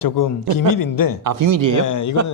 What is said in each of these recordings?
조금 비밀인데. 아, 비밀이에요? 네, 이거는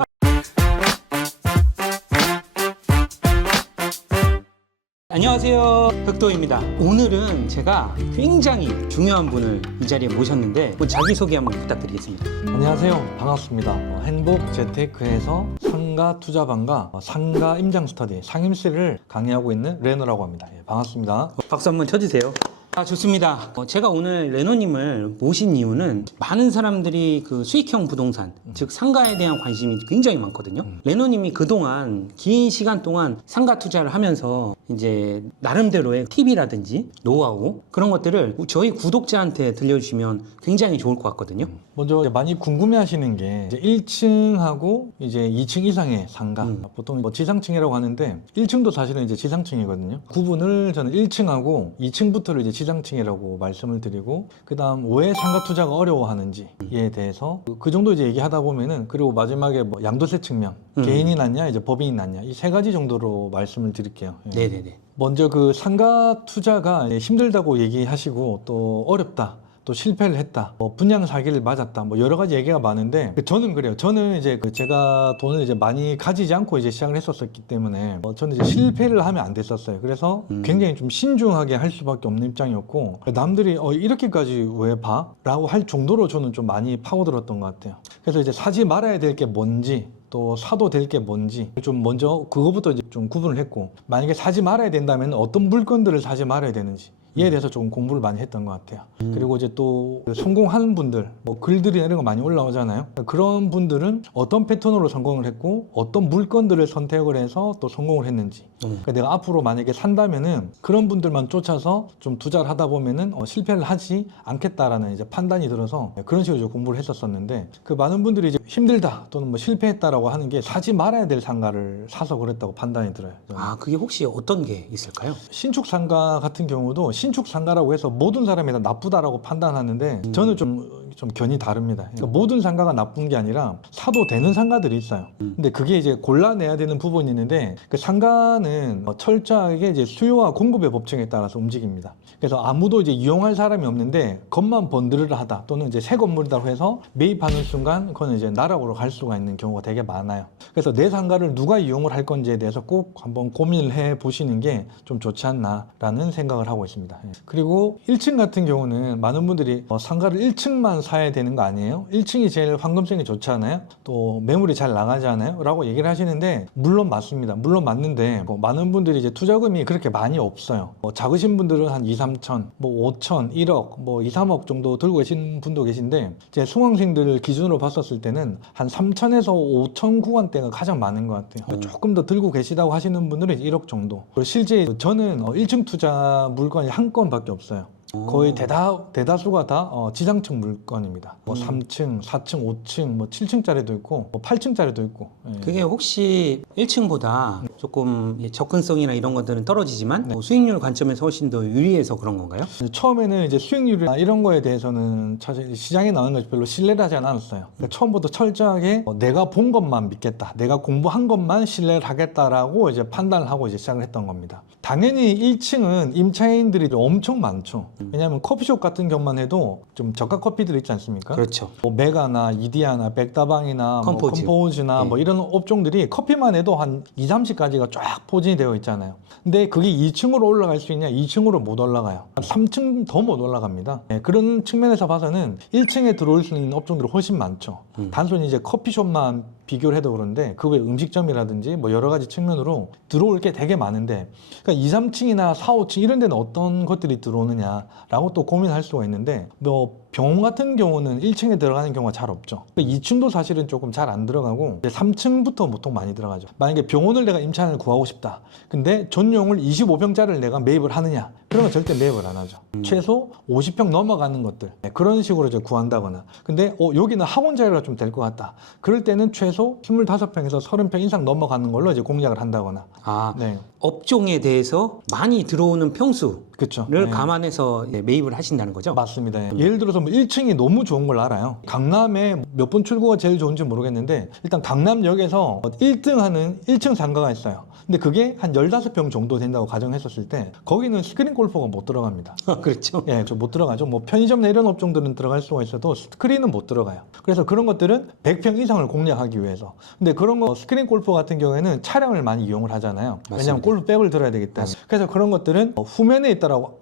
안녕하세요, 흑도입니다. 오늘은 제가 굉장히 중요한 분을 이 자리에 모셨는데 자기소개 한번 부탁드리겠습니다. 안녕하세요, 반갑습니다. 행복 재테크에서 상가 투자방과 상가 임장 스터디 상임실을 강의하고 있는 레노라고 합니다. 예, 반갑습니다. 박수 한번 쳐주세요. 아, 좋습니다. 제가 오늘 레노님을 모신 이유는 많은 사람들이 그 수익형 부동산, 즉 상가에 대한 관심이 굉장히 많거든요. 레노님이 그동안 긴 시간 동안 상가 투자를 하면서 이제 나름대로의 팁이라든지 노하우 그런 것들을 저희 구독자한테 들려주시면 굉장히 좋을 것 같거든요. 먼저 이제 많이 궁금해하시는 게 이제 1층하고 이제 2층 이상의 상가, 보통 뭐 지상층이라고 하는데 1층도 사실은 이제 지상층이거든요. 구분을 저는 1층하고 2층부터를 이제 지상층이라고 말씀을 드리고, 그다음 왜 상가 투자가 어려워하는지에 대해서 그 정도 이제 얘기하다 보면은, 그리고 마지막에 뭐 양도세 측면, 개인이 낫냐 이제 법인이 낫냐, 이 세 가지 정도로 말씀을 드릴게요. 예. 네네네. 먼저 그 상가 투자가 힘들다고 얘기하시고 또 어렵다, 또 실패를 했다, 뭐 분양 사기를 맞았다, 뭐 여러 가지 얘기가 많은데 저는 그래요. 저는 이제 제가 돈을 이제 많이 가지지 않고 이제 시작을 했었기 때문에 저는 이제 실패를 하면 안 됐었어요. 그래서 굉장히 좀 신중하게 할 수밖에 없는 입장이었고, 남들이 이렇게까지 왜 봐? 라고 할 정도로 저는 좀 많이 파고들었던 것 같아요. 그래서 이제 사지 말아야 될 게 뭔지, 또 사도 될 게 뭔지 좀 먼저 그거부터 이제 좀 구분을 했고, 만약에 사지 말아야 된다면 어떤 물건들을 사지 말아야 되는지 이에 대해서 조금 공부를 많이 했던 것 같아요. 그리고 이제 또 성공하는 분들, 뭐 글들이나 이런 거 많이 올라오잖아요. 그런 분들은 어떤 패턴으로 성공을 했고 어떤 물건들을 선택을 해서 또 성공을 했는지, 그러니까 내가 앞으로 만약에 산다면은 그런 분들만 쫓아서 좀 투자를 하다 보면은 실패를 하지 않겠다라는 이제 판단이 들어서 그런 식으로 좀 공부를 했었었는데, 그 많은 분들이 이제 힘들다 또는 뭐 실패했다라고 하는 게 사지 말아야 될 상가를 사서 그랬다고 판단이 들어요. 저는. 아, 그게 혹시 어떤 게 있을까요? 신축 상가 같은 경우도 신축 상가라고 해서 모든 사람이 다 나쁘다라고 판단하는데 저는 좀 견이 다릅니다. 그러니까 모든 상가가 나쁜 게 아니라 사도 되는 상가들이 있어요. 근데 그게 이제 골라내야 되는 부분이 있는데, 그 상가는 철저하게 이제 수요와 공급의 법칙에 따라서 움직입니다. 그래서 아무도 이제 이용할 사람이 없는데 겉만 번드르르 하다, 또는 이제 새 건물이라고 해서 매입하는 순간 그거는 이제 나락으로 갈 수가 있는 경우가 되게 많아요. 그래서 내 상가를 누가 이용을 할 건지에 대해서 꼭 한번 고민을 해 보시는 게 좀 좋지 않나라는 생각을 하고 있습니다. 그리고 1층 같은 경우는 많은 분들이 상가를 1층만 사야 되는 거 아니에요? 1층이 제일 황금성이 좋잖아요. 또 매물이 잘 나가잖아요. 라고 얘기를 하시는데, 물론 맞습니다. 물론 맞는데 많은 분들이 이제 투자금이 그렇게 많이 없어요. 작으신 분들은 한 2, 3천, 뭐 5천, 1억, 뭐 2, 3억 정도 들고 계신 분도 계신데, 제 수강생들 기준으로 봤었을 때는 한 3천에서 5천 구간대가 가장 많은 것 같아요. 조금 더 들고 계시다고 하시는 분들은 1억 정도. 그리고 실제 저는 1층 투자 물건이 한 건밖에 없어요. 거의 대다수가 다 지상층 물건입니다. 뭐 3층, 4층, 5층, 뭐 7층짜리도 있고, 뭐 8층짜리도 있고. 예. 그게 혹시 1층보다 조금 접근성이나 이런 것들은 떨어지지만 뭐 수익률 관점에서 훨씬 더 유리해서 그런 건가요? 처음에는 이제 수익률이나 이런 거에 대해서는 사실 시장에 나오는 것이 별로 신뢰를 하지 않았어요. 그러니까 처음부터 철저하게 내가 본 것만 믿겠다, 내가 공부한 것만 신뢰를 하겠다라고 이제 판단을 하고 이제 시작을 했던 겁니다. 당연히 1층은 임차인들이 엄청 많죠. 왜냐하면 커피숍 같은 경우만 해도 좀 저가 커피들 있지 않습니까? 그렇죠. 뭐 메가나 이디야나 백다방이나 컴포즈. 뭐 컴포즈나 뭐 이런 업종들이 커피만 해도 한 2, 30가지가 쫙 포진이 되어 있잖아요. 근데 그게 2층으로 올라갈 수 있냐? 2층으로 못 올라가요. 3층 더 못 올라갑니다. 그런 측면에서 봐서는 1층에 들어올 수 있는 업종들이 훨씬 많죠. 단순히 이제 커피숍만 비교를 해도 그런데 그 외 음식점이라든지 뭐 여러 가지 측면으로 들어올 게 되게 많은데, 그러니까 2, 3층이나 4, 5층 이런 데는 어떤 것들이 들어오느냐라고 또 고민할 수가 있는데, 뭐 병원 같은 경우는 1층에 들어가는 경우가 잘 없죠. 2층도 사실은 조금 잘 안 들어가고 3층부터 보통 많이 들어가죠. 만약에 병원을 내가 임차인을 구하고 싶다, 근데 전용을 25평짜리를 내가 매입을 하느냐, 그러면 절대 매입을 안 하죠. 최소 50평 넘어가는 것들, 그런 식으로 이제 구한다거나. 근데 여기는 학원 자리가 좀 될 것 같다, 그럴 때는 최소 25평에서 30평 이상 넘어가는 걸로 이제 공략을 한다거나. 아, 네. 업종에 대해서 많이 들어오는 평수를 그쵸. 감안해서 매입을 하신다는 거죠? 맞습니다. 예를 들어서 뭐 1층이 너무 좋은 걸 알아요. 강남에 몇 번 출구가 제일 좋은지 모르겠는데, 일단 강남역에서 1등 하는 1층 상가가 있어요. 근데 그게 한 15평 정도 된다고 가정했었을 때 거기는 스크린 골프가 못 들어갑니다. 그렇죠. 예, 좀 못 들어가죠. 뭐 편의점이나 이런 업종들은 들어갈 수가 있어도 스크린은 못 들어가요. 그래서 그런 것들은 100평 이상을 공략하기 위해서. 근데 그런 거 스크린 골프 같은 경우에는 차량을 많이 이용을 하잖아요. 왜냐하면 맞습니다. 골프백을 들어야 되기 때문에. 그래서 그런 것들은 후면에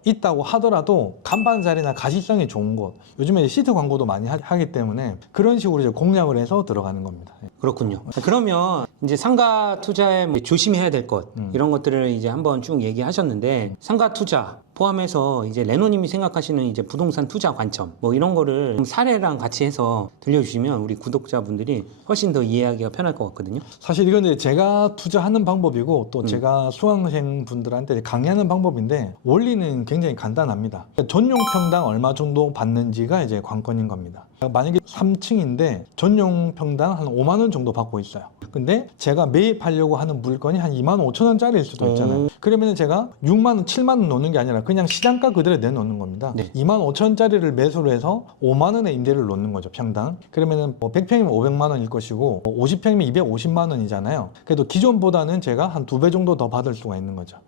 있다고 하더라도 간판 자리나 가시성이 좋은 곳. 요즘에 시트 광고도 많이 하기 때문에 그런 식으로 이제 공략을 해서 들어가는 겁니다. 그렇군요. 그러면 이제 상가 투자에 뭐 조심해야 될 것 이런 것들을 이제 한번 쭉 얘기하셨는데 상가 투자 포함해서 이제 레노님이 생각하시는 이제 부동산 투자 관점 뭐 이런 거를 좀 사례랑 같이 해서 들려주시면 우리 구독자분들이 훨씬 더 이해하기가 편할 것 같거든요. 사실 이건 이제 제가 투자하는 방법이고 또 제가 수강생 분들한테 강의하는 방법인데 원리는 굉장히 간단합니다. 전용 평당 얼마 정도 받는지가 이제 관건인 겁니다. 만약에 3층인데 전용 평당 한 5만 원 정도 받고 있어요. 근데 제가 매입하려고 하는 물건이 한 2만 5천 원짜리일 수도 있잖아요. 그러면 제가 6만 원, 7만 원 놓는 게 아니라 그냥 시장가 그대로 내놓는 겁니다. 네. 2만 5천 원짜리를 매수로 해서 5만 원의 임대를 놓는 거죠, 평당. 그러면은 뭐 100평이면 500만 원일 것이고 50평이면 250만 원이잖아요. 그래도 기존보다는 제가 한 2배 정도 더 받을 수가 있는 거죠.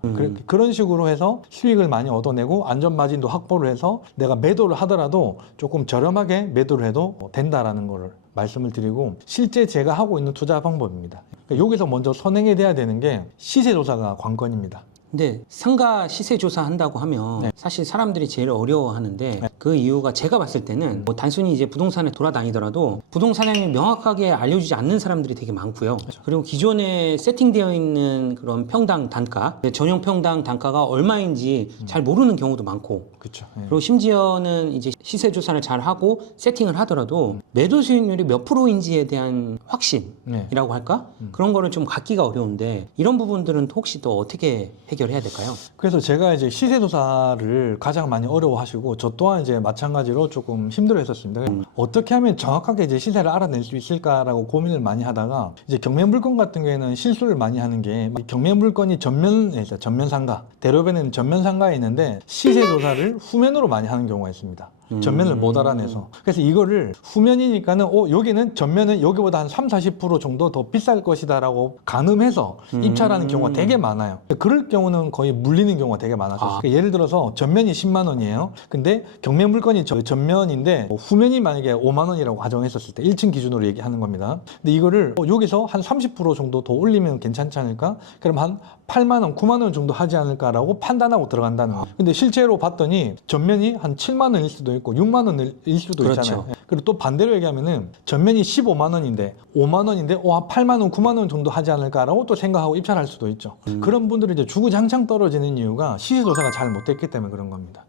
그런 식으로 해서 수익을 많이 얻어내고 안전 마진도 확보를 해서 내가 매도를 하더라도 조금 저렴하게 매도를 해도 된다라는 거를 말씀을 드리고 실제 제가 하고 있는 투자 방법입니다. 그러니까 여기서 먼저 선행해야 되는 게 시세조사가 관건입니다. 근데 상가 시세 조사 한다고 하면 네. 사실 사람들이 제일 어려워하는데 그 이유가 제가 봤을 때는 뭐 단순히 이제 부동산에 돌아다니더라도 부동산이 명확하게 알려주지 않는 사람들이 되게 많고요. 그리고 기존에 세팅되어 있는 그런 평당 단가, 전용 평당 단가가 얼마인지 잘 모르는 경우도 많고, 그렇죠. 그리고 심지어는 이제 시세 조사를 잘 하고 세팅을 하더라도 매도 수익률이 몇 프로인지에 대한 확신이라고 할까? 그런 거를 좀 갖기가 어려운데 이런 부분들은 혹시 또 어떻게 해결해야 될까요? 그래서 제가 이제 시세조사를 가장 많이 어려워하시고 저 또한 이제 마찬가지로 조금 힘들어했었습니다. 어떻게 하면 정확하게 이제 시세를 알아낼 수 있을까라고 고민을 많이 하다가 이제 경매물건 같은 경우에는 실수를 많이 하는 게 경매물건이 전면에 있어요. 전면 상가, 대로변에는 전면 상가에 있는데 시세조사를 후면으로 많이 하는 경우가 있습니다. 전면을 못 알아내서. 그래서 이거를 후면이니까는 여기는 전면은 여기보다 한 30-40% 정도 더 비쌀 것이다 라고 가늠해서 입찰하는 경우가 되게 많아요. 그럴 경우는 거의 물리는 경우가 되게 많아서 그러니까 예를 들어서 전면이 10만 원이에요. 근데 경매 물건이 전면인데 후면이 만약에 5만 원이라고 가정했었을 때 1층 기준으로 얘기하는 겁니다. 근데 이거를 여기서 한 30% 정도 더 올리면 괜찮지 않을까? 그럼 한 8만 원, 9만 원 정도 하지 않을까라고 판단하고 들어간다는 거예요. 근데 실제로 봤더니 전면이 한 7만 원일 수도 있고 6만 원일 수도 그렇죠. 있잖아요. 그리고 또 반대로 얘기하면은 전면이 15만 원인데 5만 원인데 한 8만 원, 9만 원 정도 하지 않을까라고 또 생각하고 입찰할 수도 있죠. 그런 분들이 이제 주구장창 떨어지는 이유가 시세조사가 잘 못됐기 때문에 그런 겁니다.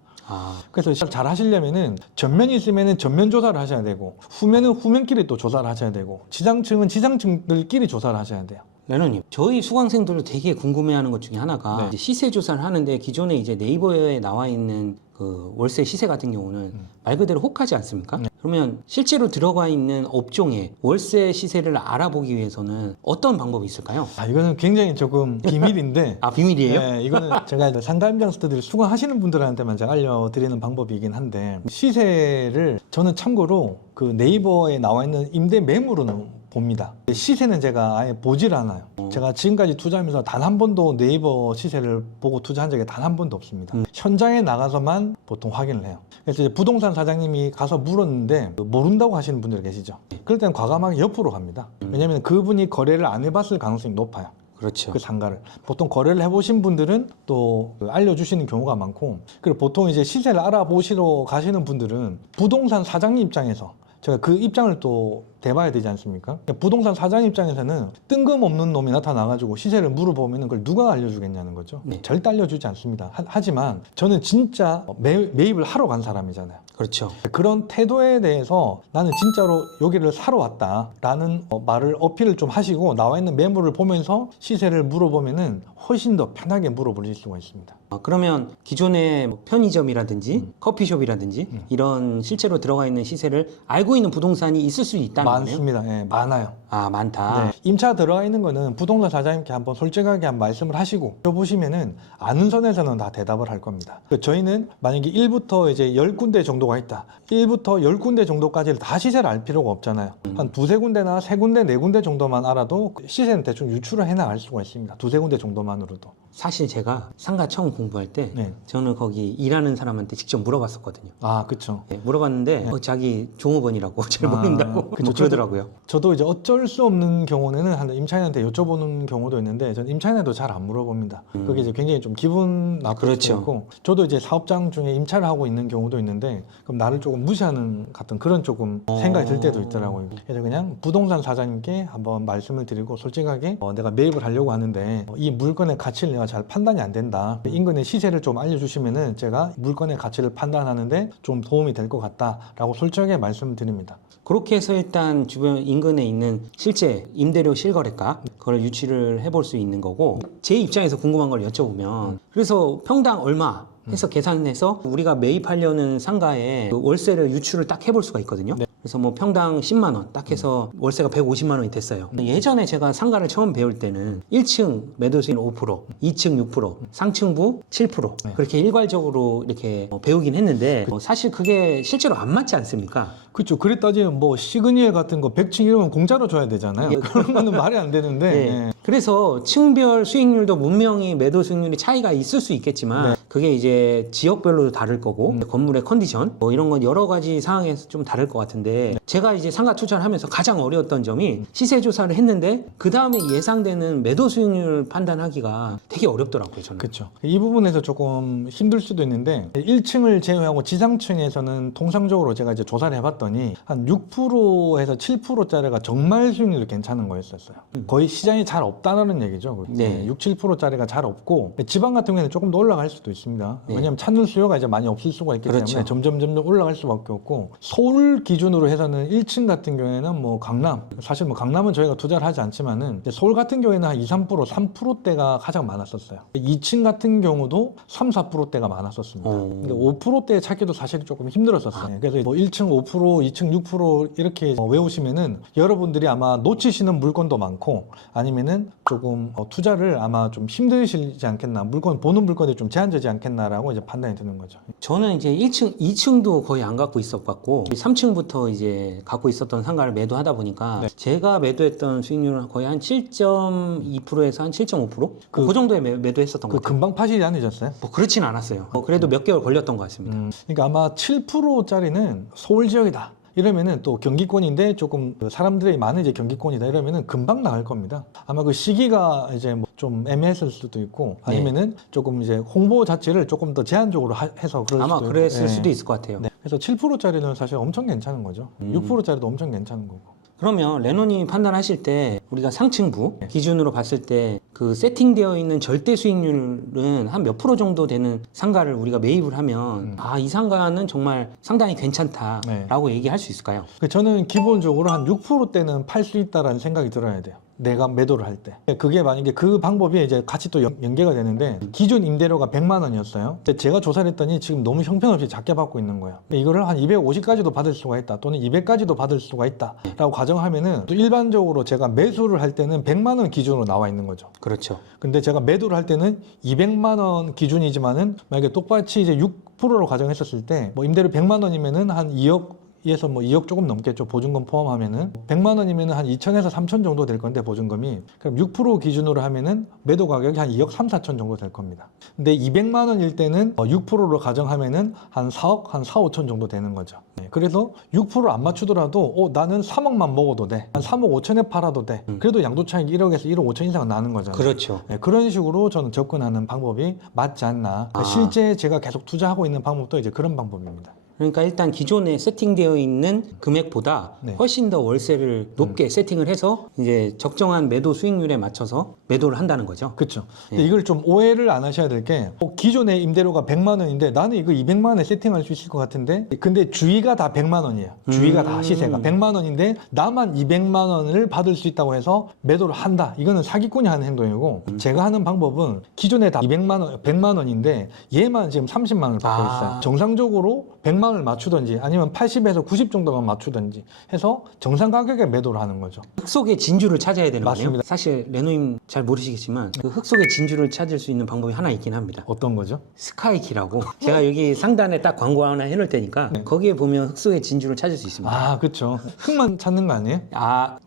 그래서 잘 하시려면은 전면이 있으면은 전면 조사를 하셔야 되고 후면은 후면끼리 또 조사를 하셔야 되고 지상층은 지상층들끼리 조사를 하셔야 돼요. 레노님, 저희 수강생들도 되게 궁금해하는 것 중에 하나가 이제 시세 조사를 하는데 기존에 이제 네이버에 나와 있는 그 월세 시세 같은 경우는 말 그대로 혹하지 않습니까? 그러면 실제로 들어가 있는 업종의 월세 시세를 알아보기 위해서는 어떤 방법이 있을까요? 이거는 굉장히 조금 비밀인데 비밀이에요? 네, 이거는 제가 상가 임장스터들 수강하시는 분들한테만 제가 알려드리는 방법이긴 한데 시세를 저는 참고로 그 네이버에 나와 있는 임대 매물은 봅니다. 시세는 제가 아예 보질 않아요. 제가 지금까지 투자하면서 단 한 번도 네이버 시세를 보고 투자한 적이 단 한 번도 없습니다. 현장에 나가서만 보통 확인을 해요. 그래서 이제 부동산 사장님이 가서 물었는데 모른다고 하시는 분들 계시죠. 그럴 때는 과감하게 옆으로 갑니다. 왜냐하면 그분이 거래를 안 해봤을 가능성이 높아요. 그렇죠. 그 상가를 보통 거래를 해보신 분들은 또 알려주시는 경우가 많고, 그리고 보통 이제 시세를 알아보시러 가시는 분들은 부동산 사장님 입장에서 제가 그 입장을 또 대봐야 되지 않습니까? 부동산 사장 입장에서는 뜬금없는 놈이 나타나가지고 시세를 물어보면 그걸 누가 알려주겠냐는 거죠. 네. 절대 알려주지 않습니다. 하지만 저는 진짜 매입을 하러 간 사람이잖아요. 그렇죠. 그런 태도에 대해서 나는 진짜로 여기를 사러 왔다라는 말을 어필을 좀 하시고 나와 있는 매물을 보면서 시세를 물어보면은 훨씬 더 편하게 물어보실 수가 있습니다. 그러면 기존의 뭐 편의점이라든지 커피숍이라든지 이런 실제로 들어가 있는 시세를 알고 있는 부동산이 있을 수 있다는 거네요? 많습니다. 예, 많아요. 아, 많다. 네. 임차 들어가 있는 거는 부동산 사장님께 한번 솔직하게 한 말씀을 하시고 들어보시면은 아는 선에서는 다 대답을 할 겁니다. 저희는 만약에 1부터 이제 10군데 정도가 있다. 1부터 10군데 정도까지를 다 시세를 알 필요가 없잖아요. 한 두세 군데나 세 군데, 네 군데 정도만 알아도 시세는 대충 유추를 해나갈 수가 있습니다. 두세 군데 정도만으로도. 사실 제가 상가 처음 공부할 때 네. 저는 거기 일하는 사람한테 직접 물어봤었거든요. 아, 그쵸. 네, 물어봤는데 자기 종업원이라고 잘 모른다고 그쵸. 그러더라고요. 저도 이제 어쩔 수 없는 경우에는 한 임차인한테 여쭤보는 경우도 있는데 전 임차인한테도 잘 안 물어봅니다. 그게 이제 굉장히 좀 기분 나쁠 그렇죠. 수도 있고 저도 이제 사업장 중에 임차를 하고 있는 경우도 있는데 그럼 나를 조금 무시하는 같은 그런 조금 생각이 들 때도 있더라고요. 그래서 그냥 부동산 사장님께 한번 말씀을 드리고 솔직하게 내가 매입을 하려고 하는데 이 물건의 가치를 내가 잘 판단이 안 된다. 인근의 시세를 좀 알려주시면은 제가 물건의 가치를 판단하는데 좀 도움이 될 것 같다라고 솔직하게 말씀을 드립니다. 그렇게 해서 일단 주변 인근에 있는 실제 임대료 실거래가 그걸 유치를 해볼 수 있는 거고 제 입장에서 궁금한 걸 여쭤보면 그래서 평당 얼마 해서 계산해서 우리가 매입하려는 상가에 그 월세를 유출을 딱 해볼 수가 있거든요. 그래서 뭐 평당 10만 원 딱 해서 월세가 150만 원이 됐어요. 예전에 제가 상가를 처음 배울 때는 1층 매도 수익 5%, 2층 6%, 상층부 7% 그렇게 일괄적으로 이렇게 배우긴 했는데 사실 그게 실제로 안 맞지 않습니까? 그렇죠. 그래 따지면 뭐 시그니엘 같은 거 100층 이러면 공짜로 줘야 되잖아요. 그런 거는 말이 안 되는데. 네. 예. 그래서 층별 수익률도 분명히 매도 수익률이 차이가 있을 수 있겠지만 그게 이제 지역별로도 다를 거고 건물의 컨디션 뭐 이런 건 여러 가지 상황에서 좀 다를 것 같은데 제가 이제 상가 투자를 하면서 가장 어려웠던 점이 시세 조사를 했는데 그 다음에 예상되는 매도 수익률 판단하기가 되게 어렵더라고요, 저는. 그렇죠. 이 부분에서 조금 힘들 수도 있는데 1층을 제외하고 지상층에서는 통상적으로 제가 이제 조사를 해봤더니 한 6%에서 7%짜리가 정말 수익률이 괜찮은 거였었어요. 거의 시장이 잘 없다는 얘기죠. 네. 6, 7%짜리가 잘 없고 지방 같은 경우에는 조금 더 올라갈 수도 있습니다. 왜냐하면 찾는 수요가 이제 많이 없을 수가 있기 그렇죠. 때문에 점점 올라갈 수밖에 없고 서울 기준으로 해서는 1층 같은 경우에는 뭐 강남 사실 뭐 강남은 저희가 투자를 하지 않지만은 서울 같은 경우에는 한 2, 3%, 3%대가 가장 많았었어요. 2층 같은 경우도 3, 4%대가 많았었습니다. 근데 5%대 찾기도 사실 조금 힘들었었어요. 그래서 뭐 1층 5%, 2층 6% 이렇게 외우시면은 여러분들이 아마 놓치시는 물건도 많고 아니면은 조금 투자를 아마 좀 힘드시지 않겠나, 물건 보는 물건이 좀 제한되지 않겠나라고 이제 판단이 드는 거죠. 저는 이제 1층, 2층도 거의 안 갖고 있었고 3층부터 이제 갖고 있었던 상가를 매도하다 보니까 제가 매도했던 수익률은 거의 한 7.2%에서 한 7.5%? 그 정도에 매도했었던 것 같아요. 금방 파시지 않으셨어요? 뭐 그렇진 않았어요. 그래도 몇 개월 걸렸던 것 같습니다. 그러니까 아마 7%짜리는 서울 지역이다. 이러면은 또 경기권인데 조금 사람들이 많은 이제 경기권이다 이러면은 금방 나갈 겁니다. 아마 그 시기가 이제 뭐 좀 애매했을 수도 있고 아니면은 조금 이제 홍보 자체를 조금 더 제한적으로 해서 그럴 아마 수도 그랬을 있고. 수도 있을 것 같아요. 네. 그래서 7%짜리는 사실 엄청 괜찮은 거죠. 6%짜리도 엄청 괜찮은 거고. 그러면 레노님이 판단하실 때 우리가 상층부 기준으로 봤을 때 그 세팅되어 있는 절대 수익률은 한 몇 프로 정도 되는 상가를 우리가 매입을 하면 아, 이 상가는 정말 상당히 괜찮다라고 얘기할 수 있을까요? 저는 기본적으로 한 6%대는 팔 수 있다라는 생각이 들어야 돼요. 내가 매도를 할 때. 그게 만약에 그 방법이 이제 같이 또 연계가 되는데 기준 임대료가 100만 원이었어요. 근데 제가 조사를 했더니 지금 너무 형편없이 작게 받고 있는 거예요. 이거를 한 250까지도 받을 수가 있다. 또는 200까지도 받을 수가 있다. 라고 가정하면은 또 일반적으로 제가 매수를 할 때는 100만 원 기준으로 나와 있는 거죠. 그렇죠. 근데 제가 매도를 할 때는 200만 원 기준이지만은 만약에 똑같이 이제 6%로 가정했었을 때 뭐 임대료 100만 원이면은 한 2억 에서 뭐 2억 조금 넘겠죠. 보증금 포함하면은 100만 원이면은 한 2천에서 3천 정도 될 건데 보증금이 그럼 6% 기준으로 하면은 매도 가격이 한 2억 3, 4천 정도 될 겁니다. 근데 200만 원일 때는 6%로 가정하면은 한 4억 한 4, 5천 정도 되는 거죠. 그래서 6%안 맞추더라도 나는 3억만 먹어도 돼. 한 3억 5천에 팔아도 돼. 그래도 양도 차익 1억에서 1억 5천 이상은 나는 거잖아요. 그렇죠. 그런 식으로 저는 접근하는 방법이 맞지 않나. 실제 제가 계속 투자하고 있는 방법도 이제 그런 방법입니다. 그러니까 일단 기존에 세팅되어 있는 금액보다 네. 훨씬 더 월세를 높게 세팅을 해서 이제 적정한 매도 수익률에 맞춰서 매도를 한다는 거죠. 그렇죠. 근데 이걸 좀 오해를 안 하셔야 될 게 기존의 임대료가 100만 원인데 나는 이거 200만 원에 세팅할 수 있을 것 같은데 근데 주위가 다 100만 원이에요. 주위가 다 시세가 100만 원인데 나만 200만 원을 받을 수 있다고 해서 매도를 한다. 이거는 사기꾼이 하는 행동이고 제가 하는 방법은 기존에 다 200만 원, 100만 원인데 얘만 지금 30만 원을 받고 있어요. 정상적으로 100만 원을 맞추든지 아니면 80에서 90 정도만 맞추든지 해서 정상 가격에 매도를 하는 거죠. 흙 속의 진주를 찾아야 되는 거네요. 맞습니다. 사실 레노님 잘 모르시겠지만 그 흙 속의 진주를 찾을 수 있는 방법이 하나 있긴 합니다. 어떤 거죠? 스카이키라고 제가 여기 상단에 딱 광고 하나 해놓을 테니까 거기에 보면 흙 속의 진주를 찾을 수 있습니다. 아, 그렇죠. 흙만 찾는 거 아니에요?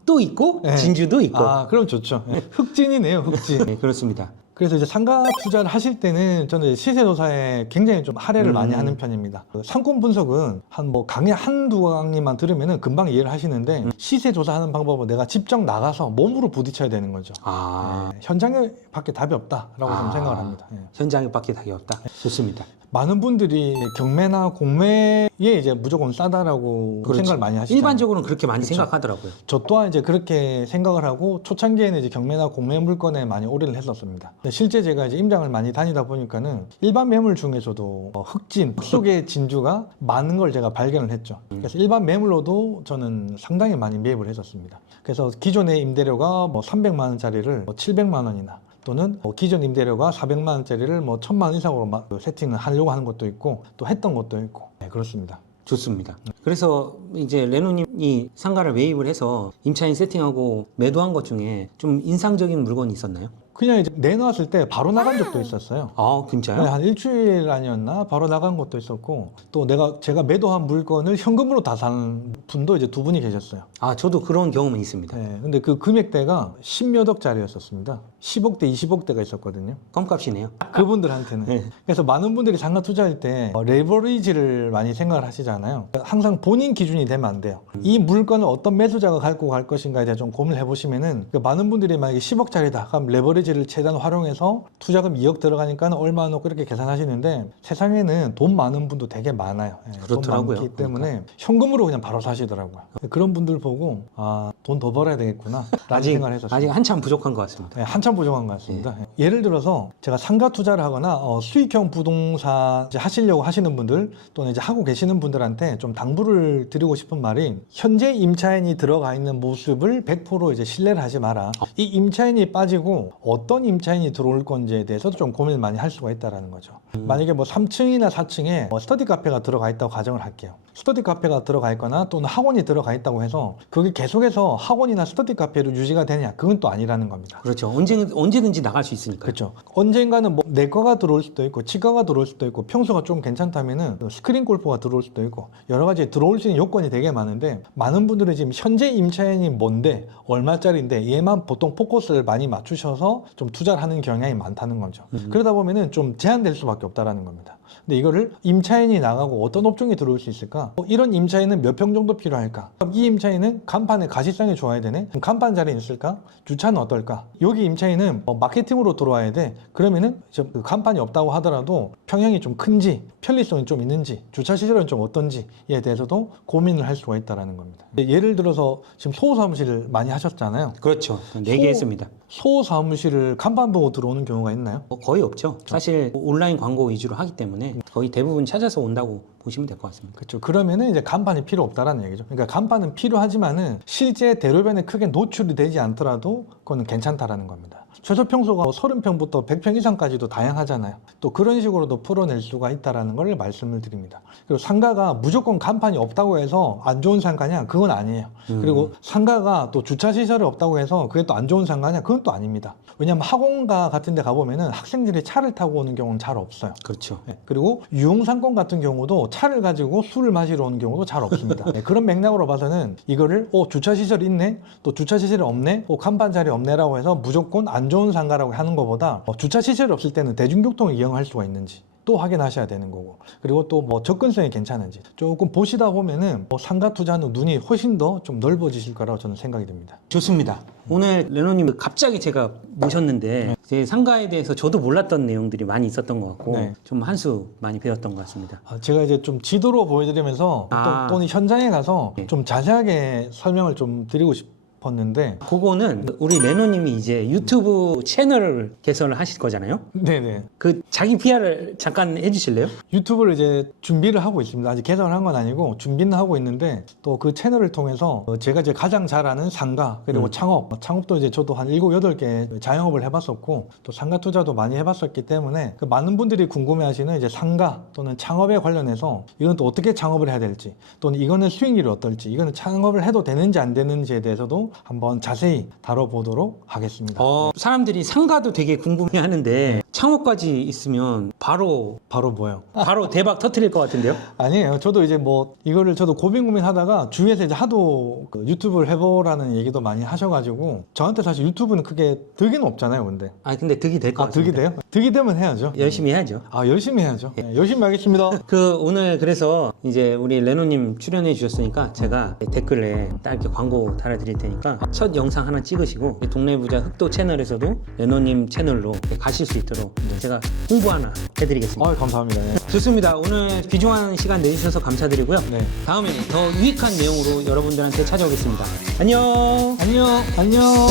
또 있고 네. 진주도 있고. 아, 그럼 좋죠. 흑진이네요, 흑진. 네, 그렇습니다. 그래서 이제 상가 투자를 하실 때는 저는 시세 조사에 굉장히 좀 할애를 많이 하는 편입니다. 그 상권 분석은 한 뭐 강의 한두 강의만 들으면은 금방 이해를 하시는데 시세 조사하는 방법은 내가 직접 나가서 몸으로 부딪혀야 되는 거죠. 아, 네, 현장에 밖에 답이 없다라고 저는 생각을 합니다. 예. 현장에 밖에 답이 없다. 좋습니다. 많은 분들이 경매나 공매에 이제 무조건 싸다라고 그렇죠. 생각을 많이 하시잖아요. 일반적으로는 그렇게 많이 생각하더라고요. 저 또한 이제 그렇게 생각을 하고 초창기에는 이제 경매나 공매 물건에 많이 올인을 했었습니다. 근데 실제 제가 이제 임장을 많이 다니다 보니까는 일반 매물 중에서도 흑진, 흙 속의 진주가 많은 걸 제가 발견을 했죠. 그래서 일반 매물로도 저는 상당히 많이 매입을 했었습니다. 그래서 기존의 임대료가 뭐 300만 원짜리를 뭐 700만 원이나 또는 기존 임대료가 400만 원짜리를 뭐 1000만 원 이상으로 세팅을 하려고 하는 것도 있고 또 했던 것도 있고 네, 그렇습니다. 좋습니다. 그래서 이제 레노님이 상가를 매입을 해서 임차인 세팅하고 매도한 것 중에 좀 인상적인 물건이 있었나요? 그냥 이제 내놨을 때 바로 나간 적도 있었어요. 아, 진짜요? 네, 한 일주일 아니었나 바로 나간 것도 있었고 또 제가 매도한 물건을 현금으로 다 산 분도 이제 두 분이 계셨어요. 아, 저도 그런 경험은 있습니다. 네, 근데 그 금액대가 10몇 억짜리였었습니다. 10억대, 20억대가 있었거든요. 껌값이네요. 그분들한테는. 네. 그래서 많은 분들이 상가 투자할 때 레버리지를 많이 생각을 하시잖아요. 항상 본인 기준이 되면 안 돼요. 이 물건을 어떤 매수자가 갖고 갈 것인가에 대해 좀 고민을 해보시면은 많은 분들이 만약에 10억짜리다. 그럼 레버리지를 최대한 활용해서 투자금 2억 들어가니까 얼마 넣고 이렇게 계산하시는데 세상에는 돈 많은 분도 되게 많아요. 예, 그렇더라고요. 돈 많기 때문에 현금으로 그냥 바로 사시더라고요. 그런 분들 보고 아, 돈 더 벌어야 되겠구나 라는 생각을 했었어요. 아직 한참 부족한 것 같습니다. 네, 한참 부족한 것 같습니다. 예를 들어서 제가 상가 투자를 하거나 수익형 부동산 이제 하시려고 하시는 분들 또는 이제 하고 계시는 분들한테 좀 당부를 드리고 싶은 말이 현재 임차인이 들어가 있는 모습을 100% 이제 신뢰를 하지 마라. 이 임차인이 빠지고 어떤 임차인이 들어올 건지에 대해서도 좀 고민을 많이 할 수가 있다는 거죠. 만약에 뭐 3층이나 4층에 스터디 카페가 들어가 있다고 가정을 할게요. 스터디 카페가 들어가 있거나 또는 학원이 들어가 있다고 해서 그게 계속해서 학원이나 스터디 카페로 유지가 되냐? 그건 또 아니라는 겁니다. 그렇죠. 언제든지 나갈 수 있으니까. 그렇죠. 언젠가는 뭐 내과가 들어올 수도 있고 치과가 들어올 수도 있고 평수가 좀 괜찮다면은 스크린 골프가 들어올 수도 있고 여러 가지 들어올 수 있는 요건이 되게 많은데 많은 분들은 지금 현재 임차인이 뭔데 얼마짜리인데 얘만 보통 포커스를 많이 맞추셔서 좀 투자를 하는 경향이 많다는 거죠. 그러다 보면은 좀 제한될 수밖에 없다라는 겁니다. 근데 이거를 임차인이 나가고 어떤 업종이 들어올 수 있을까? 이런 임차인은 몇 평 정도 필요할까? 그럼 이 임차인은 간판의 가시성이 좋아야 되네? 그럼 간판 자리 있을까? 주차는 어떨까? 여기 임차인은 마케팅으로 들어와야 돼. 그러면은 그 간판이 없다고 하더라도 평형이 좀 큰지, 편리성이 좀 있는지, 주차 시설은 좀 어떤지에 대해서도 고민을 할 수가 있다는 겁니다. 예를 들어서 지금 소사무실을 많이 하셨잖아요. 그렇죠. 4개 했습니다. 소사무실을 간판 보고 들어오는 경우가 있나요? 거의 없죠. 사실 온라인 광고 위주로 하기 때문에 거의 대부분 찾아서 온다고 보시면 될 것 같습니다. 그렇죠. 그러면은 이제 간판이 필요 없다라는 얘기죠. 그러니까 간판은 필요하지만은 실제 대로변에 크게 노출이 되지 않더라도 그거는 괜찮다라는 겁니다. 최소 평수가 30평부터 100평 이상까지도 다양하잖아요. 또 그런 식으로도 풀어낼 수가 있다는 걸 말씀을 드립니다. 그리고 상가가 무조건 간판이 없다고 해서 안 좋은 상가냐? 그건 아니에요. 그리고 상가가 또 주차시설이 없다고 해서 그게 또 안 좋은 상가냐? 그건 또 아닙니다. 왜냐하면 학원가 같은 데 가보면은 학생들이 차를 타고 오는 경우는 잘 없어요. 그렇죠. 네. 그리고 유흥상권 같은 경우도 차를 가지고 술을 마시러 오는 경우도 잘 없습니다. 네. 그런 맥락으로 봐서는 이거를 주차시설이 있네? 또 주차시설이 없네? 간판 자리 없네라고 해서 무조건 안 좋은 상가라고 하는 것보다 주차시설이 없을 때는 대중교통을 이용할 수가 있는지 또 확인하셔야 되는 거고, 그리고 또 뭐 접근성이 괜찮은지 조금 보시다 보면은 뭐 상가 투자는 눈이 훨씬 더 좀 넓어지실 거라고 저는 생각이 듭니다. 좋습니다. 오늘 레노님 갑자기 제가 모셨는데 제 상가에 대해서 저도 몰랐던 내용들이 많이 있었던 것 같고 네. 좀 한 수 많이 배웠던 것 같습니다. 제가 이제 좀 지도로 보여드리면서 또는 현장에 가서 네. 좀 자세하게 설명을 좀 드리고 싶었는데, 그거는 우리 레노님이 이제 유튜브 채널을 개설을 하실 거잖아요. 네네. 그 자기 PR을 잠깐 해주실래요? 유튜브를 이제 준비를 하고 있습니다. 아직 개설을 한 건 아니고 준비는 하고 있는데, 또 그 채널을 통해서 제가 이제 가장 잘 아는 상가, 그리고 창업도 이제 저도 한 7, 8개 자영업을 해봤었고 또 상가 투자도 많이 해봤었기 때문에 그 많은 분들이 궁금해하시는 이제 상가 또는 창업에 관련해서 이건 또 어떻게 창업을 해야 될지, 또는 이거는 수익률이 어떨지, 이거는 창업을 해도 되는지 안 되는지에 대해서도 한번 자세히 다뤄보도록 하겠습니다. 사람들이 상가도 되게 궁금해하는데 창업까지 있으면 바로 뭐요? 대박 터트릴 것 같은데요? 아니에요. 저도 이제 뭐 이거를 저도 고민하다가 주위에서 이제 하도 그 유튜브를 해보라는 얘기도 많이 하셔가지고, 저한테 사실 유튜브는 크게 득이는 없잖아요. 근데 근데 득이 될 것 득이 같습니다. 돼요? 득이 되면 해야죠. 열심히 해야죠. 열심히 해야죠. 네, 열심히 하겠습니다. 오늘 그래서 이제 우리 레노님 출연해 주셨으니까 제가 댓글에 딱 이렇게 광고 달아드릴 테니까 첫 영상 하나 찍으시고 동네 부자 흑도 채널에서도 레노님 채널로 가실 수 있도록 제가 홍보 하나 해드리겠습니다. 감사합니다. 네. 좋습니다. 오늘 귀중한 시간 내주셔서 감사드리고요. 네. 다음에 더 유익한 내용으로 여러분들한테 찾아오겠습니다. 안녕. 안녕.